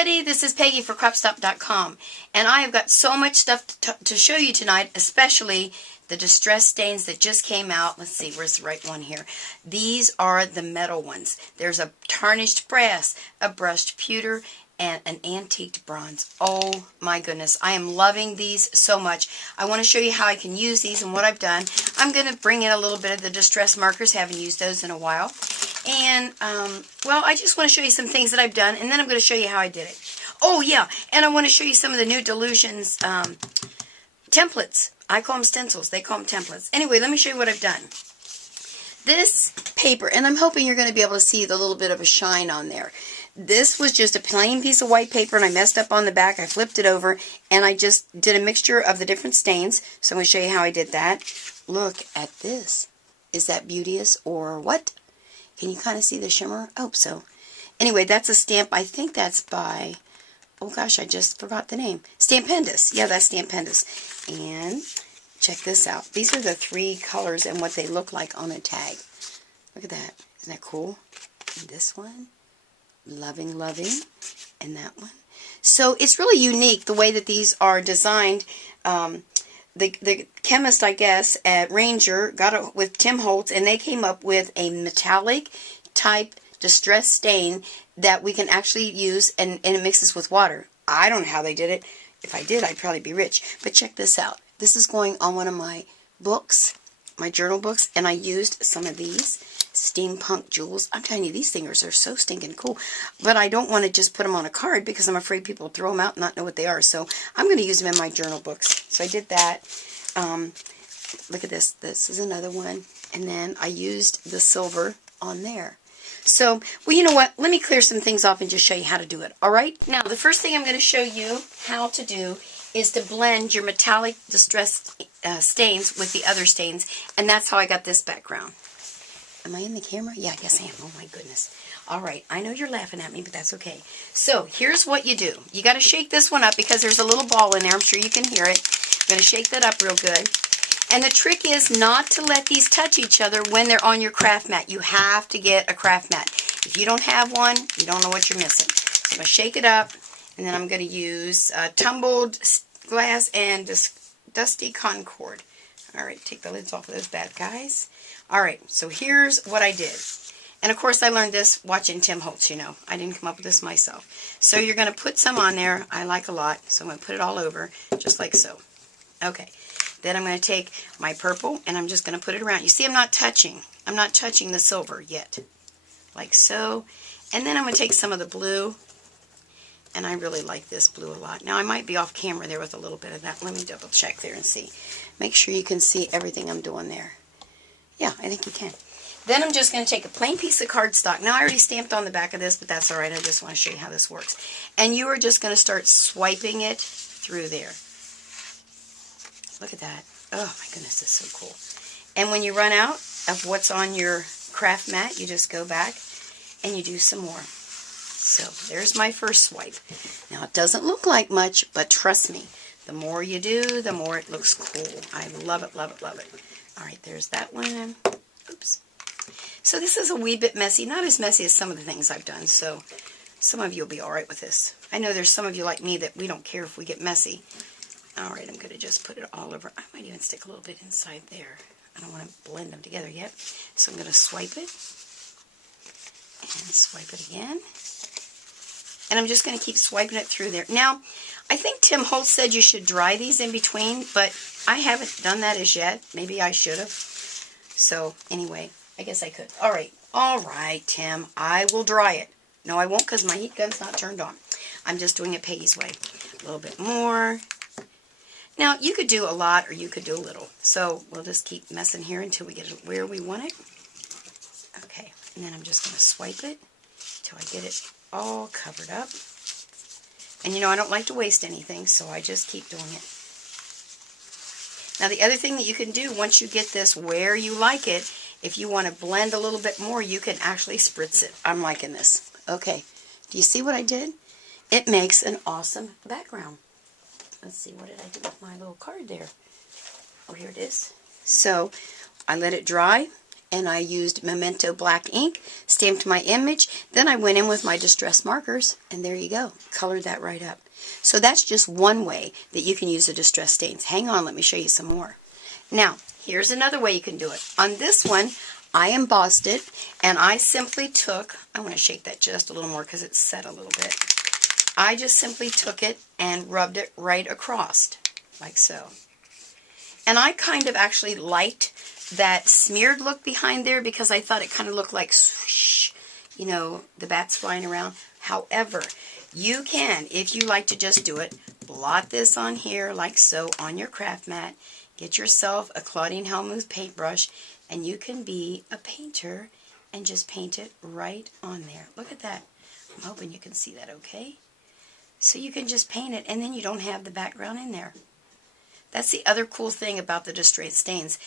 everybody, this is Peggy for Cropstop.com, and I have got so much stuff to show you tonight, especially the distress stains that just came out. Let's see, where's the right one here? These are the metal ones. There's a tarnished brass, a brushed pewter, and an antiqued bronze. Oh my goodness, I am loving these so much. I want to show you how I can use these and what I've done. I'm going to bring in a little bit of the distress markers, haven't used those in a while. And, well, I just want to show you some things that I've done, and then I'm going to show you how I did it. Oh, yeah, and I want to show you some of the new Dylusions templates. I call them stencils. They call them templates. Anyway, let me show you what I've done. This paper, and I'm hoping you're going to be able to see the little bit of a shine on there. This was just a plain piece of white paper, and I messed up on the back. I flipped it over, and I just did a mixture of the different stains. So I'm going to show you how I did that. Look at this. Is that beauteous or what? Can you kind of see the shimmer? I hope so. Anyway, that's a stamp. I think that's by, oh gosh, I just forgot the name. Stampendous. Yeah, that's Stampendous. And check this out. These are the 3 colors and what they look like on a tag. Look at that. Isn't that cool? And this one, Loving, Loving, and that one. So it's really unique the way that these are designed. The chemist, I guess, at Ranger got it with Tim Holtz, and they came up with a metallic type distress stain that we can actually use, and it mixes with water. I don't know how they did it. If I did, I'd probably be rich. But check this out. This is going on one of my books, my journal books, and I used some of these steampunk jewels. I'm telling you, these things are so stinking cool. But I don't want to just put them on a card because I'm afraid people will throw them out and not know what they are. So I'm going to use them in my journal books. So I did that. Look at this. This is another one. And then I used the silver on there. So, well, you know what? Let me clear some things off and just show you how to do it. All right? Now, the first thing I'm going to show you how to do is to blend your metallic distress stains with the other stains. And that's how I got this background. Am I in the camera? Yeah, yes I am. Oh my goodness. All right, I know you're laughing at me, but that's okay. So here's what you do. You got to shake this one up because there's a little ball in there. I'm sure you can hear it. I'm going to shake that up real good. And the trick is not to let these touch each other when they're on your craft mat. You have to get a craft mat. If you don't have one, you don't know what you're missing. So I'm going to shake it up, and then I'm going to use tumbled glass and dusty concord. All right, take the lids off of those bad guys. All right, so here's what I did. And of course I learned this watching Tim Holtz, you know. I didn't come up with this myself. So you're going to put some on there. I like a lot, so I'm going to put it all over, just like so. Okay, then I'm going to take my purple, and I'm just going to put it around. You see I'm not touching. I'm not touching the silver yet, like so. And then I'm going to take some of the blue, and I really like this blue a lot. Now I might be off camera there with a little bit of that. Let me double check there and see. Make sure you can see everything I'm doing there. Yeah, I think you can. Then I'm just going to take a plain piece of cardstock. Now, I already stamped on the back of this, but that's all right. I just want to show you how this works. And you are just going to start swiping it through there. Look at that. Oh, my goodness, it's so cool. And when you run out of what's on your craft mat, you just go back and you do some more. So, there's my first swipe. Now, it doesn't look like much, but trust me, the more you do, the more it looks cool. I love it, love it, love it. All right, there's that one. Oops. So this is a wee bit messy. Not as messy as some of the things I've done, so some of you will be all right with this. I know there's some of you like me that we don't care if we get messy. All right, I'm going to just put it all over. I might even stick a little bit inside there. I don't want to blend them together yet. So I'm going to swipe it. And swipe it again. And I'm just going to keep swiping it through there. Now, I think Tim Holtz said you should dry these in between, but I haven't done that as yet. Maybe I should have. So, anyway, I guess I could. All right, Tim, I will dry it. No, I won't because my heat gun's not turned on. I'm just doing it Peggy's way. A little bit more. Now, you could do a lot or you could do a little. So, we'll just keep messing here until we get it where we want it. Okay, and then I'm just going to swipe it until I get it all covered up. And you know, I don't like to waste anything, so I just keep doing it. Now, the other thing that you can do once you get this where you like it, if you want to blend a little bit more, you can actually spritz it. I'm liking this. Okay, do you see what I did? It makes an awesome background. Let's see, what did I do with my little card there? Oh, here it is. So, I let it dry, and I used Memento black ink, stamped my image, then I went in with my distress markers, and there you go, colored that right up. So that's just one way that you can use the distress stains. Hang on, let me show you some more. Now, here's another way you can do it. On this one, I embossed it, and I simply took, I want to shake that just a little more because it's set a little bit. I just simply took it and rubbed it right across, like so. And I kind of actually liked that smeared look behind there because I thought it kind of looked like swoosh, you know, the bats flying around. However, you can, if you like to just do it, blot this on here like so on your craft mat. Get yourself a Claudine Hellmuth paintbrush, and you can be a painter and just paint it right on there. Look at that. I'm hoping you can see that okay. So you can just paint it, and then you don't have the background in there. That's the other cool thing about the distress stains.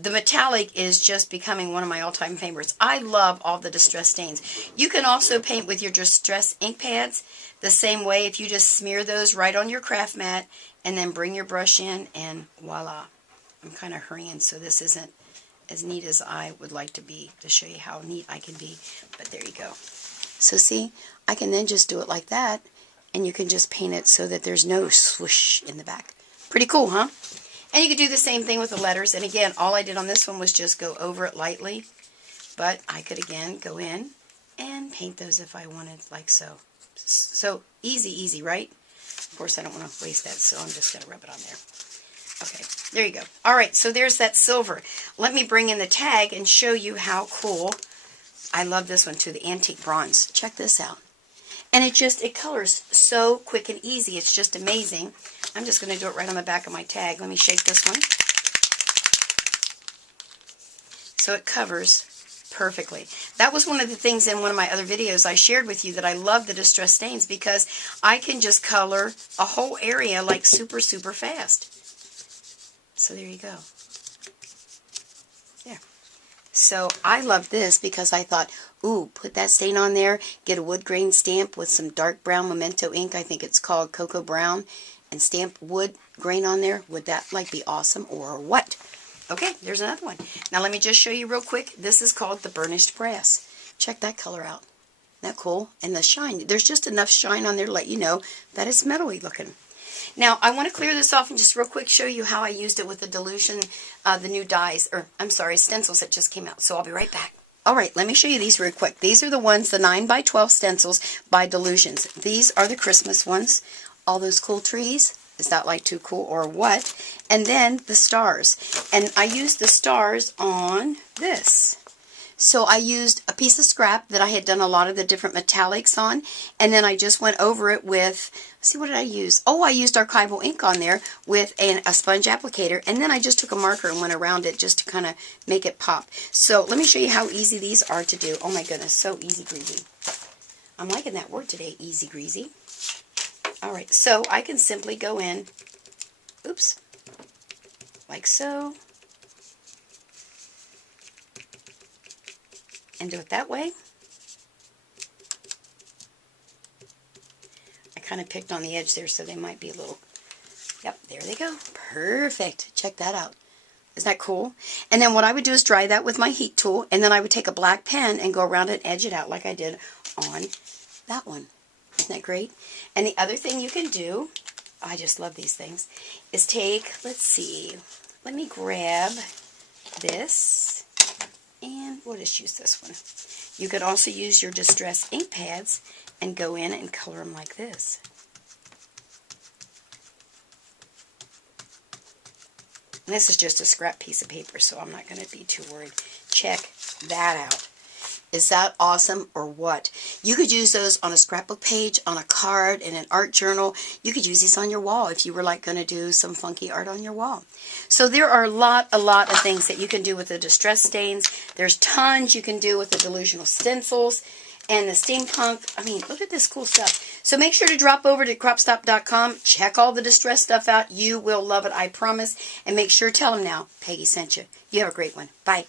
The metallic is just becoming one of my all-time favorites. I love all the distress stains. You can also paint with your distress ink pads the same way if you just smear those right on your craft mat and then bring your brush in and voila. I'm kind of hurrying so this isn't as neat as I would like to be to show you how neat I can be. But there you go. So see, I can then just do it like that, and you can just paint it so that there's no swoosh in the back. Pretty cool, huh? And you could do the same thing with the letters. And again, all I did on this one was just go over it lightly. But I could, again, go in and paint those if I wanted, like so. So, easy, easy, right? Of course, I don't want to waste that, so I'm just going to rub it on there. Okay, there you go. All right, so there's that silver. Let me bring in the tag and show you how cool. I love this one, too, the antique bronze. Check this out. And it colors so quick and easy. It's just amazing. I'm just going to do it right on the back of my tag. Let me shake this one. So it covers perfectly. That was one of the things in one of my other videos I shared with you that I love the distress stains because I can just color a whole area like super, super fast. So there you go. There. So I love this because I thought, ooh, put that stain on there, get a wood grain stamp with some dark brown Memento ink, I think it's called Cocoa Brown, and stamp wood grain on there. Would that be awesome or what? Okay, there's another one. Now let me just show you real quick. This is called the Burnished Brass. Check that color out. Isn't that cool? And the shine. There's just enough shine on there to let you know that it's metally looking. Now, I want to clear this off and just real quick show you how I used it with the Dylusion, the new dies, or I'm sorry, stencils that just came out. So I'll be right back. All right, let me show you these real quick. These are the ones, the 9x12 stencils by Dylusions. These are the Christmas ones. All those cool trees. Is that like too cool or what? And then the stars. And I used the stars on this. So I used a piece of scrap that I had done a lot of the different metallics on, and then I just went over it with, see, what did I use? Oh, I used archival ink on there with a sponge applicator, and then I just took a marker and went around it just to kind of make it pop. So let me show you how easy these are to do. Oh my goodness, so easy greasy. I'm liking that word today, easy greasy. All right, so I can simply go in, oops, like so. And do it that way. I kind of picked on the edge there, so they might be a little, yep, there they go. Perfect. Check that out. Isn't that cool? And then what I would do is dry that with my heat tool, and then I would take a black pen and go around and edge it out like I did on that one. Isn't that great? And the other thing you can do, I just love these things, is take, let's see, let me grab this. And we'll just use this one. You could also use your distress ink pads and go in and color them like this. And this is just a scrap piece of paper, so I'm not going to be too worried. Check that out. Is that awesome or what? You could use those on a scrapbook page, on a card, in an art journal. You could use these on your wall if you were like going to do some funky art on your wall. So there are a lot of things that you can do with the distress stains. There's tons you can do with the Dylusions Stencils and the steampunk. I mean, look at this cool stuff. So make sure to drop over to cropstop.com. Check all the distress stuff out. You will love it, I promise. And make sure to tell them now, Peggy sent you. You have a great one. Bye.